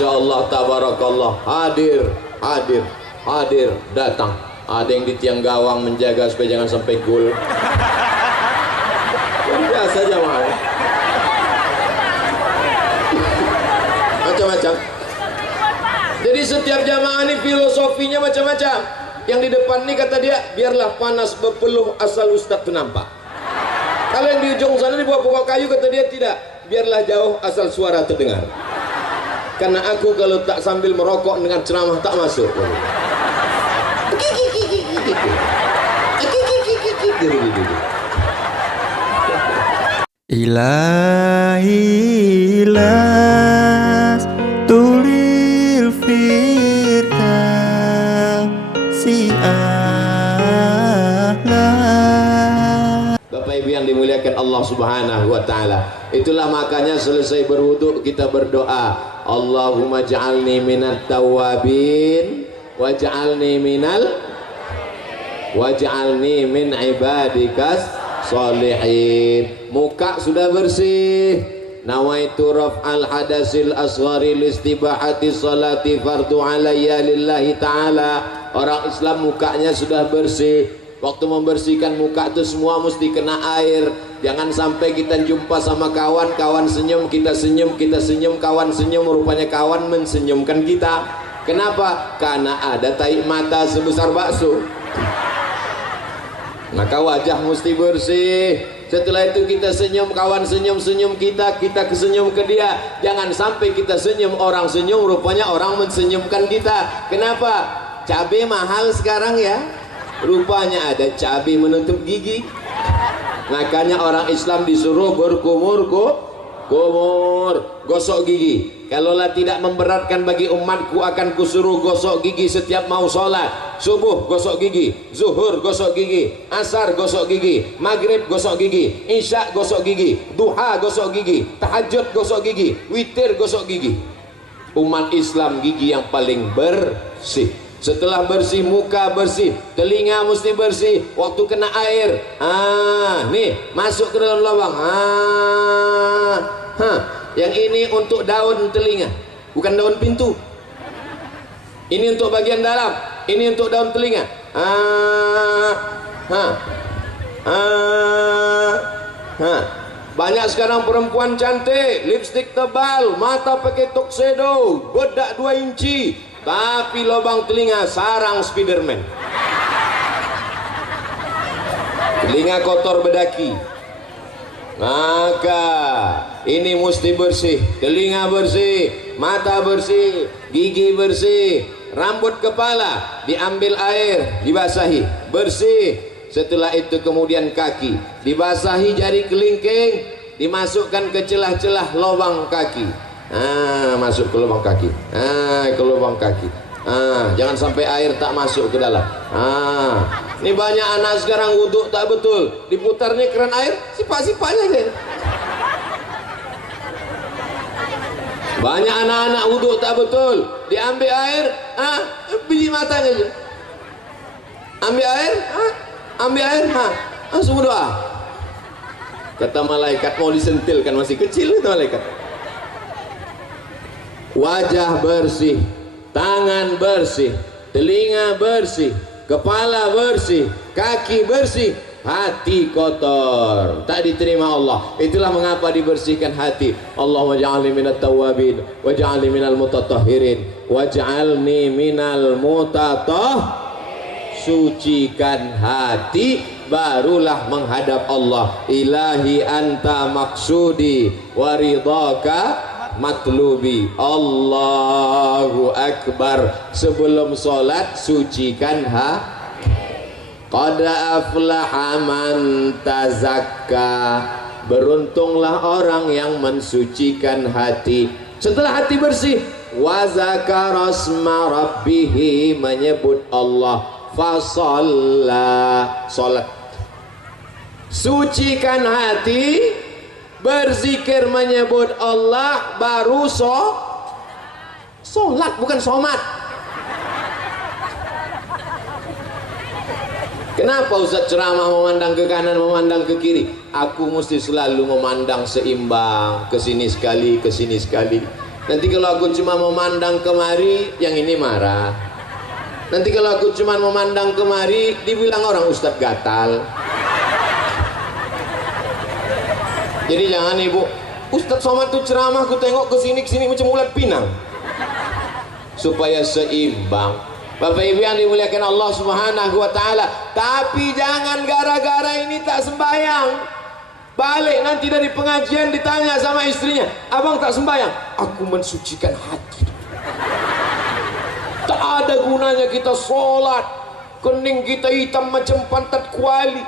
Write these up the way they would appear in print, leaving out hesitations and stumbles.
Insyaallah tabarakallah hadir, hadir, hadir, datang. Ada yang di tiang gawang menjaga supaya jangan sampai gol. Biasa jamaah. Macam-macam. Jadi setiap jamaah ini filosofinya macam-macam. Yang di depan ini kata dia, biarlah panas berpeluh asal Ustadz nampak. Kalau yang di ujung sana di bawah pokok kayu kata dia tidak, biarlah jauh asal suara terdengar. Karena aku kalau tak sambil merokok dengan ceramah tak masuk. Ilahi las tulil firdausi a'la. Bapak Ibu yang dimuliakan Allah Subhanahu wa taala. Itulah makanya selesai berwudu kita berdoa, Allahumma ja'alni minat tawabin waj'alni min ibadikas sholihin. Muka sudah bersih, nawaitu raf'al hadasil asghari listibahati salati fardu alayya lillahi ta'ala. Orang Islam mukanya sudah bersih. Waktu membersihkan muka itu semua mesti kena air. Jangan sampai kita jumpa sama kawan, kawan senyum, kita senyum, kita senyum, kawan senyum, rupanya kawan mensenyumkan kita. Kenapa? Karena ada tai mata sebesar bakso. Maka wajah mesti bersih. Setelah itu kita senyum, kawan senyum kita, kita kesenyum ke dia. Jangan sampai kita senyum, orang senyum, rupanya orang mensenyumkan kita. Kenapa? Cabai mahal sekarang ya. Rupanya ada cabai menutup gigi. Makanya orang Islam disuruh berkumur gosok gigi. Kalaulah tidak memberatkan bagi umatku, akan kusuruh gosok gigi setiap mau sholat. Subuh gosok gigi, zuhur gosok gigi, asar gosok gigi, maghrib gosok gigi, isya gosok gigi, duha gosok gigi, tahajud gosok gigi, witir gosok gigi. Umat Islam gigi yang paling bersih. Setelah bersih, muka bersih, telinga mesti bersih. Waktu kena air, nih masuk ke dalam lubang. Yang ini untuk daun telinga, bukan daun pintu. Ini untuk bagian dalam, ini untuk daun telinga. Banyak sekarang perempuan cantik, lipstik tebal, mata pakai tuxedo, bedak 2 inci, tapi lubang telinga sarang Spiderman. Telinga kotor bedaki. Maka ini mesti bersih, telinga bersih, mata bersih, gigi bersih, rambut kepala diambil air, dibasahi, bersih. Setelah itu kemudian kaki dibasahi, jari kelingking dimasukkan ke celah-celah lubang kaki. Masuk ke lubang kaki. Ke lubang kaki. Jangan sampai air tak masuk ke dalam. Ini banyak anak sekarang wudhu tak betul, diputarnya keran air, sipak-sipaknya aja. Banyak anak-anak wudhu tak betul, diambil air, biji matanya aja. Ambil air, langsung berdoa. Kata malaikat mau disentilkan, masih kecil itu malaikat. Wajah bersih, tangan bersih, telinga bersih, kepala bersih, kaki bersih, hati kotor, tak diterima Allah. Itulah mengapa dibersihkan hati. Allahumma ja'alni minat tawabin waj'alni minal mutatahhirin waj'alni minal sucikan hati, barulah menghadap Allah. Ilahi anta maksudi waridhaka matlubi. Allahu Akbar. Sebelum sholat sucikan qad aflaha man tazakka. Beruntunglah orang yang mensucikan hati. Setelah hati bersih, wa zakara asma rabbih, menyebut Allah, fasalla, sholat. Sucikan hati, berzikir menyebut Allah, baru sholat, bukan somat. Kenapa Ustaz ceramah memandang ke kanan, memandang ke kiri? Aku mesti selalu memandang seimbang, ke sini sekali, ke sini sekali. Nanti kalau aku cuma memandang kemari, yang ini marah. Nanti kalau aku cuma memandang kemari, dibilang orang Ustadz gatal. Jadi jangan ibu, Ustadz Somad tuh ceramah, aku tengok ke sini macam ulat pinang. Supaya seimbang. Bapak Ibu yang dimuliakan Allah Subhanahu wa taala. Tapi jangan gara-gara ini tak sembahyang. Balik nanti dari pengajian ditanya sama istrinya, abang tak sembahyang? Aku mensucikan hati. Tak ada gunanya kita sholat, kening kita hitam macam pantat kuali.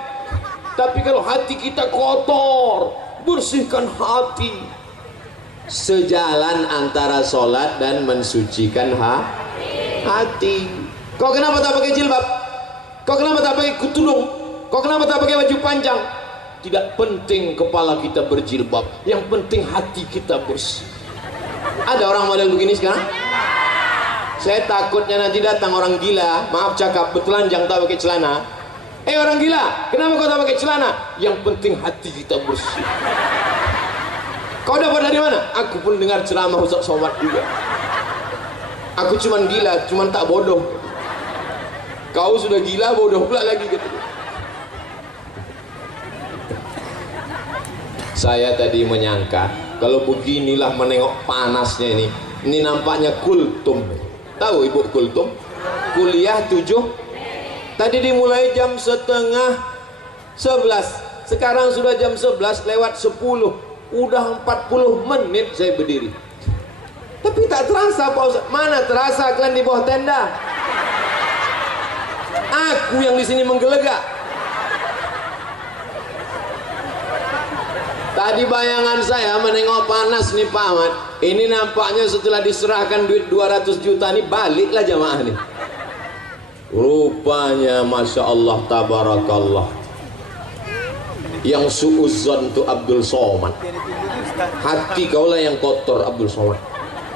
Tapi kalau hati kita kotor, bersihkan hati. Sejalan antara sholat dan mensucikan hati. Kau kenapa tak pakai jilbab? Kau kenapa tak pakai tudung? Kau kenapa tak pakai baju panjang? Tidak penting kepala kita berjilbab, yang penting hati kita bersih. Ada orang model begini sekarang? Saya takutnya nanti datang orang gila, maaf cakap, bertelanjang tak pakai celana. Orang gila, kenapa kau tak pakai celana? Yang penting hati kita bersih. Kau dapat dari mana? Aku pun dengar ceramah Ustaz Somad juga. Aku cuman gila, cuman tak bodoh. Kau sudah gila, bodoh pula lagi gitu. Saya tadi menyangka kalau beginilah menengok panasnya ini nampaknya kultum. Tahu ibu kultum? Kuliah 7. Tadi dimulai jam setengah 11. Sekarang sudah jam 11 lewat 10. Udah 40 menit saya berdiri. Tapi tak terasa Pak Ustaz. Mana terasa kalian di bawah tenda? Aku yang di sini menggelegak. Tadi bayangan saya menengok panas nih Pak Ahmad. Ini nampaknya setelah diserahkan duit 200 juta nih baliklah jamaah nih. Rupanya Masya Allah Tabarakallah. Yang su'uzzon itu Abdul Somad. Hati kaulah yang kotor Abdul Somad.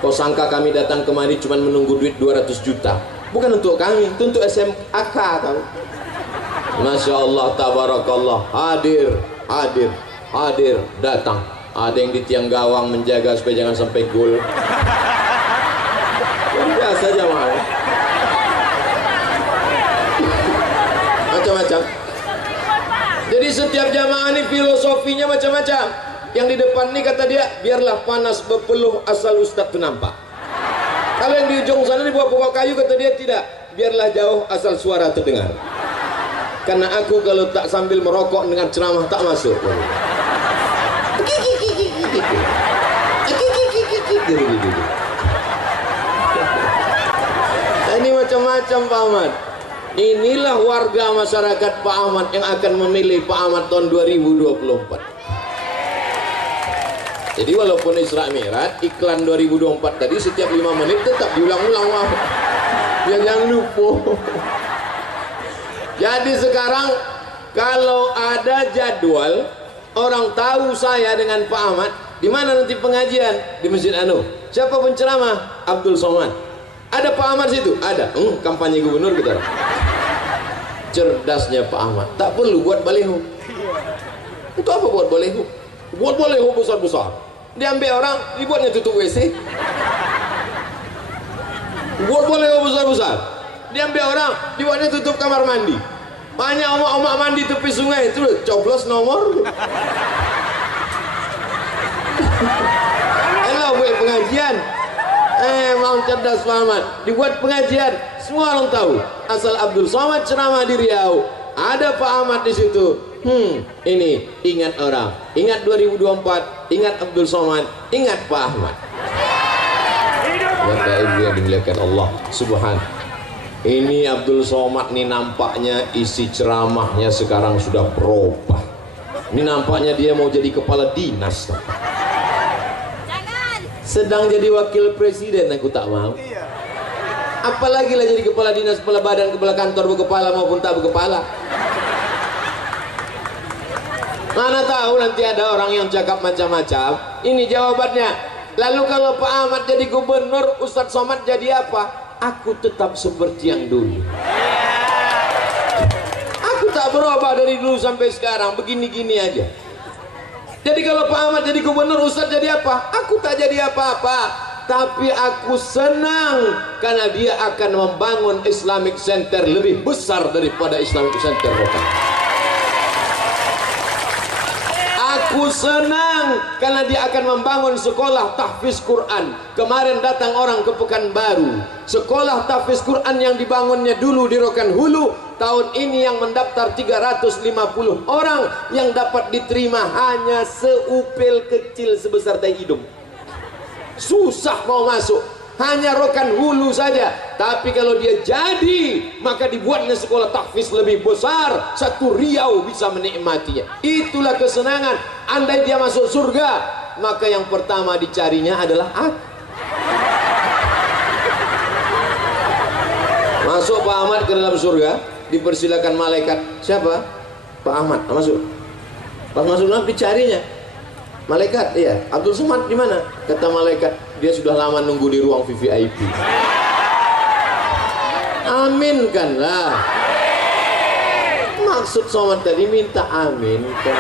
Kau sangka kami datang kemari cuma menunggu duit 200 juta. Bukan untuk kami, itu untuk SMAK tahu. Masya Allah Tabarakallah. Hadir, datang. Ada yang di tiang gawang menjaga supaya jangan sampai gol. Biasa jamaah. Macam-macam. Jadi setiap jamaah ini filosofinya macam-macam. Yang di depan ini kata dia, biarlah panas berpeluh asal Ustadz itu nampak. Kalau yang di ujung sana di bawah pokok kayu kata dia tidak, biarlah jauh asal suara terdengar. Karena aku kalau tak sambil merokok dengan ceramah tak masuk. Ini macam-macam Pak Ahmad. Inilah warga masyarakat Pak Ahmad yang akan memilih Pak Ahmad tahun 2024. Jadi walaupun Isra Mi'raj iklan 2024 tadi setiap 5 menit tetap diulang-ulang. Jangan lupa. Jadi sekarang kalau ada jadwal orang tahu saya dengan Pak Ahmad, di mana nanti pengajian? Di Masjid Anu. Siapa penceramah? Abdul Somad. Ada Pak Ahmad situ? Ada. Kampanye gubernur kita. Cerdasnya Pak Ahmad. Tak perlu buat baliho. Untuk apa buat baliho? Buat baliho besar-besar. Diambil orang, dibuatnya tutup WC. Buat baliho besar-besar. Diambil orang, dibuatnya tutup kamar mandi. Banyak omak-omak mandi tepi sungai itu coblos nomor. Elah buat pengajian. Mau cerdas Pak Ahmad. Dibuat pengajian, semua orang tahu. Asal Abdul Somad ceramah di Riau, ada Pak Ahmad di situ. Ini ingat orang, ingat 2024, ingat Abdul Somad, ingat Pak Ahmad. Bapak Ibu yang dimuliakan Allah Subhanahu. Ini Abdul Somad nih nampaknya isi ceramahnya sekarang sudah berubah. Ini nampaknya dia mau jadi kepala dinas. Sedang jadi wakil presiden aku tak mau. Apalagi lah jadi kepala dinas, kepala badan, kepala kantor, berkepala maupun tak berkepala. Mana tahu nanti ada orang yang cakap macam-macam. Ini jawabannya. Lalu kalau Pak Ahmad jadi gubernur, Ustadz Somad jadi apa? Aku tetap seperti yang dulu. Aku tak berubah dari dulu sampai sekarang, begini-gini aja. Jadi kalau Pak Ahmad jadi gubernur, Ustadz jadi apa? Aku tak jadi apa-apa. tapi aku senang karena dia akan membangun Islamic Center lebih besar daripada Islamic Center Rokan. Aku senang karena dia akan membangun sekolah tahfiz Quran. Kemarin datang orang ke Pekanbaru, sekolah tahfiz Quran yang dibangunnya dulu di Rokan Hulu, tahun ini yang mendaftar 350 orang, yang dapat diterima hanya seupil kecil sebesar tai hidung. Susah mau masuk, hanya Rokan Hulu saja. Tapi kalau dia jadi, maka dibuatnya sekolah tahfiz lebih besar, satu Riau bisa menikmatinya. Itulah kesenangan. Andai dia masuk surga, maka yang pertama dicarinya adalah aku. Masuk Pak Ahmad ke dalam surga, dipersilakan malaikat. Siapa? Pak Ahmad. Masuk. Pas masuk dalam dicarinya malaikat, iya, Abdul Somad di mana? Kata malaikat, dia sudah lama nunggu di ruang VVIP. Aminkanlah. Maksud Somad tadi minta amin kan.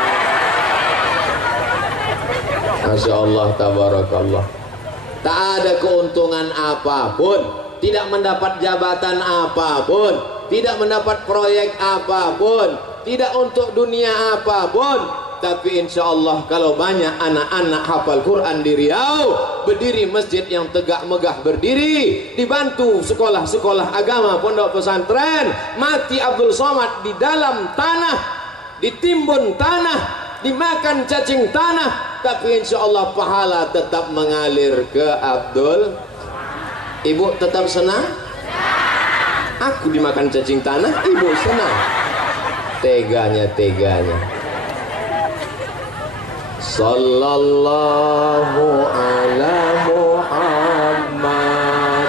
Masya Allah, tabarakallah. Tak ada keuntungan apapun, tidak mendapat jabatan apapun, tidak mendapat proyek apapun, tidak untuk dunia apapun. Tapi insya Allah kalau banyak anak-anak hafal Quran di Riau, berdiri masjid yang tegak megah berdiri, dibantu sekolah-sekolah agama, pondok pesantren, mati Abdul Somad di dalam tanah, ditimbun tanah, dimakan cacing tanah, tapi insya Allah pahala tetap mengalir ke Abdul. Ibu tetap senang? Aku dimakan cacing tanah, ibu senang. Teganya. Sallallahu ala Muhammad,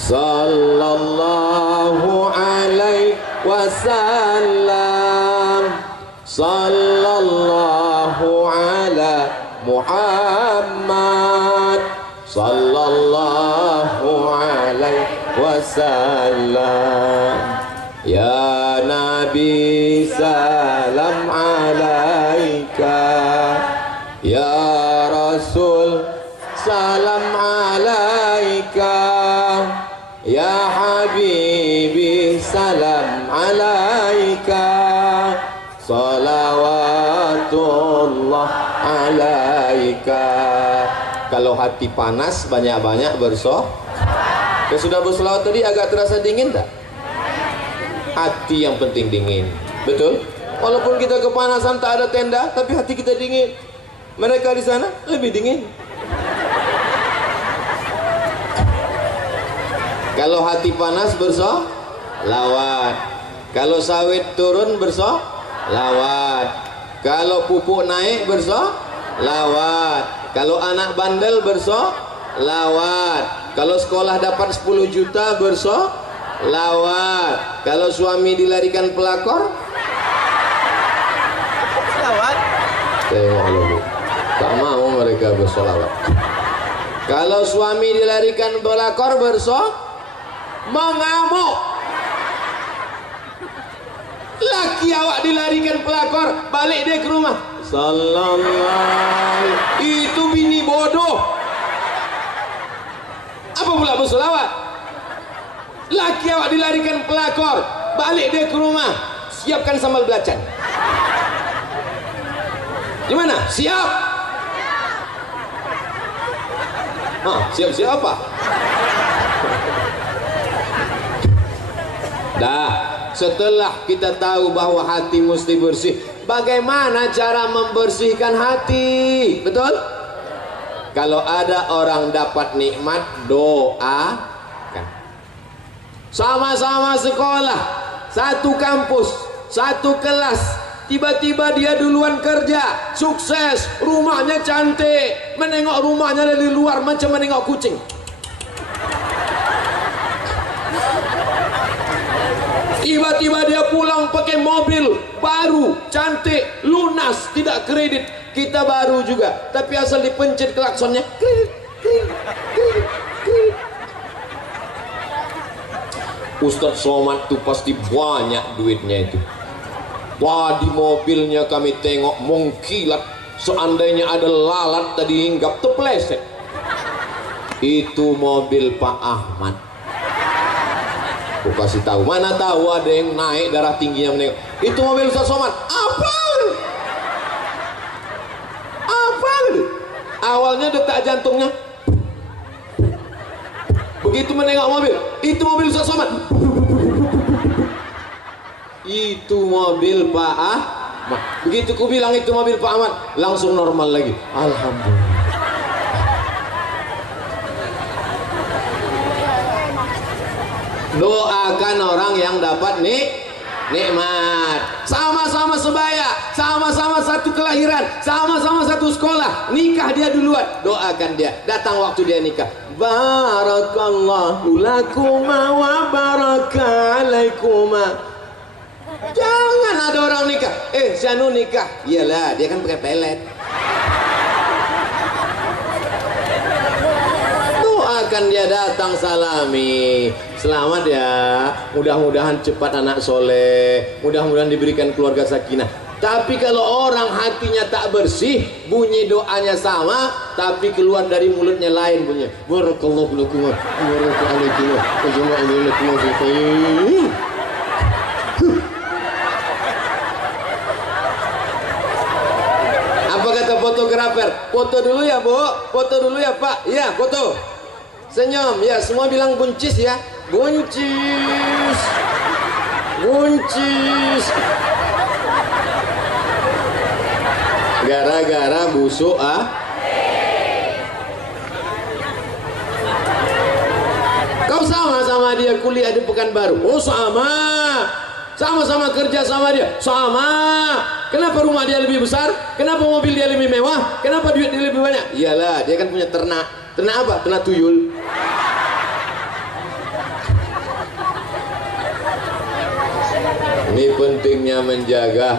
sallallahu alaihi wasallam, sallallahu ala Muhammad, sallallahu alaihi wasallam. Ya Nabi salam alaika, ya Rasul salam alaika, ya Habibi salam alaika, salawatullah alaika. Kalau hati panas banyak-banyak bersolawat. Sudah bersolawat tadi agak terasa dingin tak? Hati yang penting dingin, betul? Walaupun kita kepanasan tak ada tenda, tapi hati kita dingin. Mereka di sana lebih dingin. Kalau hati panas bersolawat, kalau sawit turun bersolawat, kalau pupuk naik bersolawat, kalau anak bandel bersolawat, kalau sekolah dapat 10 juta bersolawat, kalau suami dilarikan pelakor selawat. Tengok dulu, tak mau mereka bersolawat. Kalau suami dilarikan pelakor mengamuk. Laki awak dilarikan pelakor, balik dia ke rumah, sallallahu, itu bini bodoh. Apa pula bersolawat? Laki awak dilarikan pelakor, balik dia ke rumah, siapkan sambal belacan. Gimana? Siap? Siap-siap apa? Dah, setelah kita tahu bahwa hati mesti bersih, bagaimana cara membersihkan hati? Betul? Kalau ada orang dapat nikmat, doakan. Sama-sama sekolah, satu kampus, satu kelas, tiba-tiba dia duluan kerja, sukses, rumahnya cantik, menengok rumahnya dari luar macam menengok kucing. Tiba-tiba dia pulang pakai mobil baru, cantik, lunas, tidak kredit. Kita baru juga, tapi asal dipencet klaksonnya, kredit, kredit, kredit, kredit. Ustadz Somad tuh pasti banyak duitnya itu. Wah, di mobilnya kami tengok mengkilat. Seandainya ada lalat tadi hinggap, terpeleset. Itu mobil Pak Ahmad. Aku kasih tahu, mana tahu ada yang naik darah tingginya menengok. Itu mobil Ustaz Somad. Apa? Apa? Awalnya detak jantungnya. Begitu menengok mobil, itu mobil Ustaz Somad. Itu mobil Pak Ahmad. Begitu ku bilang itu mobil Pak Ahmad, langsung normal lagi. Alhamdulillah. Doakan orang yang dapat nikmat. Sama-sama sebaya, sama-sama satu kelahiran, sama-sama satu sekolah, nikah dia duluan, doakan dia. Datang waktu dia nikah, barakallahu lakuma wa baraka alaikuma. Jangan ada orang nikah, si Anu nikah, iyalah dia kan pakai pelet. Doakan dia, datang salami, selamat ya, mudah-mudahan cepat anak soleh, mudah-mudahan diberikan keluarga sakinah. Tapi kalau orang hatinya tak bersih, bunyi doanya sama, tapi keluar dari mulutnya lain bunyinya. Barakallahu lakum wa baraka alaikum wa jama'a lakum wa khairin. Apa kata fotografer? Foto dulu ya, Bu. Foto dulu ya, Pak. Iya, foto. Senyum, ya, semua bilang buncis ya. Buncis. Buncis. Gara-gara busuk Kau sama-sama dia kuliah di Pekanbaru. Oh sama. Sama-sama kerja sama dia. Sama. Kenapa rumah dia lebih besar? Kenapa mobil dia lebih mewah? Kenapa duit dia lebih banyak? Iyalah, dia kan punya ternak. Ternak apa? Ternak tuyul. Ini pentingnya menjaga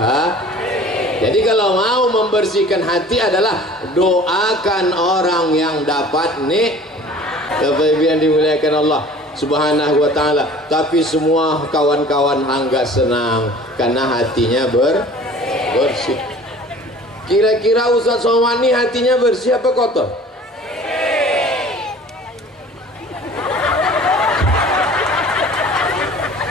Jadi kalau mau membersihkan hati adalah doakan orang yang dapat Bapak Ibu yang dimuliakan Allah Subhanahu wa ta'ala. Tapi semua kawan-kawan enggak senang karena hatinya bersih. Kira-kira Ustaz Somad ini hatinya bersih apa kotor?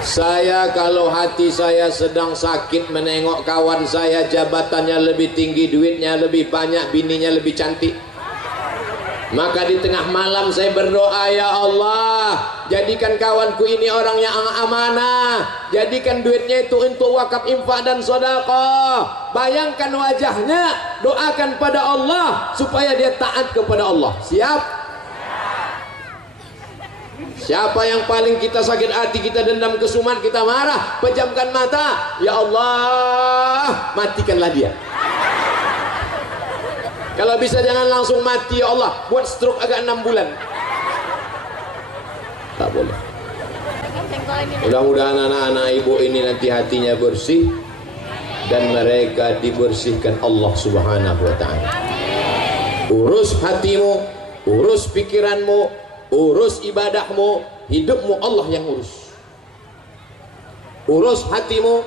Saya kalau hati saya sedang sakit menengok kawan saya jabatannya lebih tinggi, duitnya lebih banyak, bininya lebih cantik, maka di tengah malam saya berdoa, ya Allah, jadikan kawanku ini orang yang amanah, jadikan duitnya itu untuk wakaf, infak dan sedekah. Bayangkan wajahnya, doakan pada Allah supaya dia taat kepada Allah. Siap? Siapa yang paling kita sakit hati, kita dendam kesumat, kita marah, pejamkan mata, ya Allah, matikanlah dia. Kalau bisa jangan langsung mati, ya Allah, buat stroke agak 6 bulan. Tak boleh. Mudah-mudahan anak-anak ibu ini nanti hatinya bersih dan mereka dibersihkan Allah Subhanahu wa ta'ala. Urus hatimu, urus pikiranmu, urus ibadahmu, hidupmu Allah yang urus. Urus hatimu,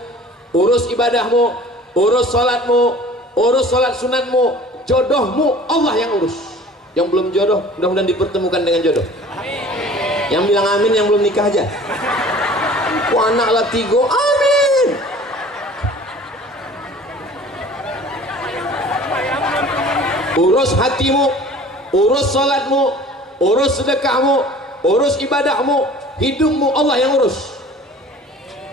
urus ibadahmu, urus salatmu, urus salat sunatmu, jodohmu Allah yang urus. Yang belum jodoh mudah-mudahan dipertemukan dengan jodoh. Amin. Yang bilang amin yang belum nikah aja. Anak lah 3, amin. Urus hatimu, urus salatmu, urus sedekahmu, urus ibadahmu, hidupmu Allah yang urus.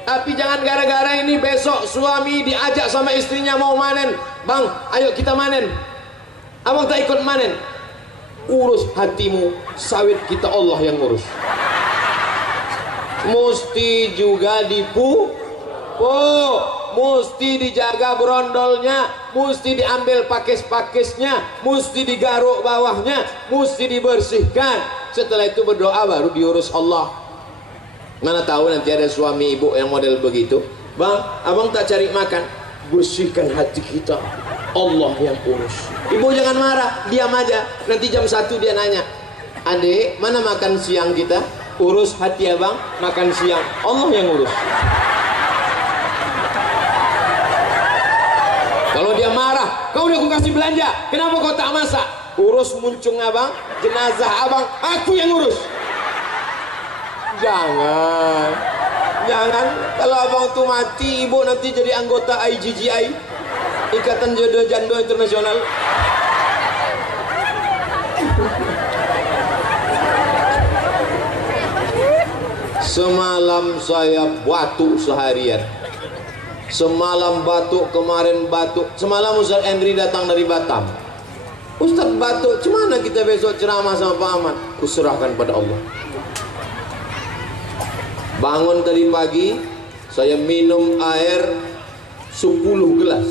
Tapi jangan gara-gara ini besok suami diajak sama istrinya mau manen, bang ayo kita manen, abang tak ikut manen. Urus hatimu, sawit kita Allah yang urus. Mesti juga mesti dijaga brondolnya, mesti diambil pakis-pakisnya, mesti digaruk bawahnya, mesti dibersihkan. Setelah itu berdoa baru diurus Allah. Mana tahu nanti ada suami ibu yang model begitu, bang abang tak cari makan, bersihkan hati kita, Allah yang urus. Ibu jangan marah, diam aja. Nanti jam 1 dia nanya, adik mana makan siang kita? Urus hati abang, makan siang Allah yang urus. Kalau dia marah, kau udah aku kasih belanja, kenapa kau tak masak? urus muncung abang, jenazah abang, aku yang urus. Jangan, jangan. Kalau abang tuh mati, ibu nanti jadi anggota IGGI, Ikatan Jodoh Janda Internasional. Semalam saya batuk seharian. Semalam batuk, kemarin batuk. Semalam Ustaz Henry datang dari Batam. Ustaz batuk, gimana kita besok ceramah sama Pak Ahmad? Kuserahkan pada Allah. Bangun tadi pagi, saya minum air 10 gelas.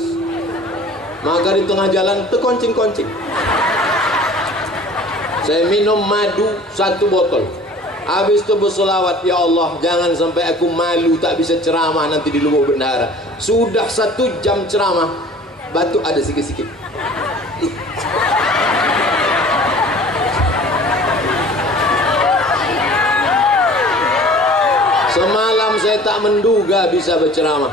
Maka di tengah jalan terkoncing-koncing. Saya minum madu 1 botol. Habis itu berselawat, ya Allah, jangan sampai aku malu tak bisa ceramah nanti di Lubuk Bendahara. Sudah 1 jam ceramah, batuk ada sikit-sikit. Semalam saya tak menduga bisa berceramah.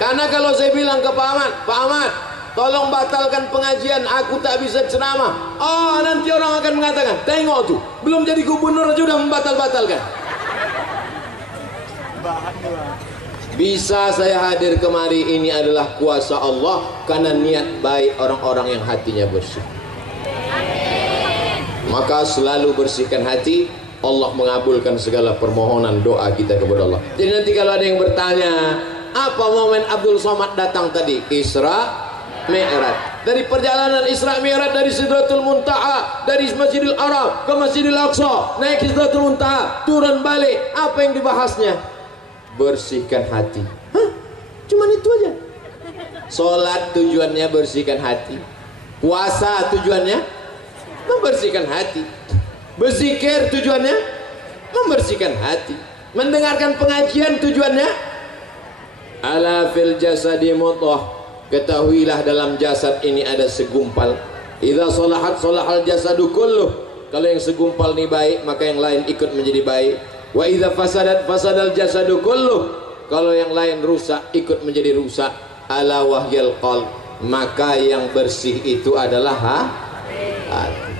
Karena kalau saya bilang ke Pak Ahmad, tolong batalkan pengajian, aku tak bisa ceramah. Oh, nanti orang akan mengatakan, tengok tuh, belum jadi gubernur aja udah membatal-batalkan. Bisa saya hadir kemari ini adalah kuasa Allah, karena niat baik orang-orang yang hatinya bersih. Maka selalu bersihkan hati, Allah mengabulkan segala permohonan doa kita kepada Allah. Jadi nanti kalau ada yang bertanya, apa momen Abdul Somad datang tadi? Isra Mi'raj. Dari perjalanan Isra Mi'raj dari Sidratul Muntaha, dari Masjidil Haram ke Masjidil Aqsa, naik Sidratul Muntaha, turun balik. Apa yang dibahasnya? Bersihkan hati. Hah? Cuman itu aja. Salat tujuannya bersihkan hati. Puasa tujuannya membersihkan hati. Berzikir tujuannya membersihkan hati. Mendengarkan pengajian tujuannya ala fil jasadi mudghah. Ketahuilah dalam jasad ini ada segumpal. Idza salahat salahal jasadu kulluh. Kalau yang segumpal ini baik, maka yang lain ikut menjadi baik. Wa idza fasadat fasadal jasadu kulluh. Kalau yang lain rusak, ikut menjadi rusak. Ala wahyal qalb. Maka yang bersih itu adalah hati.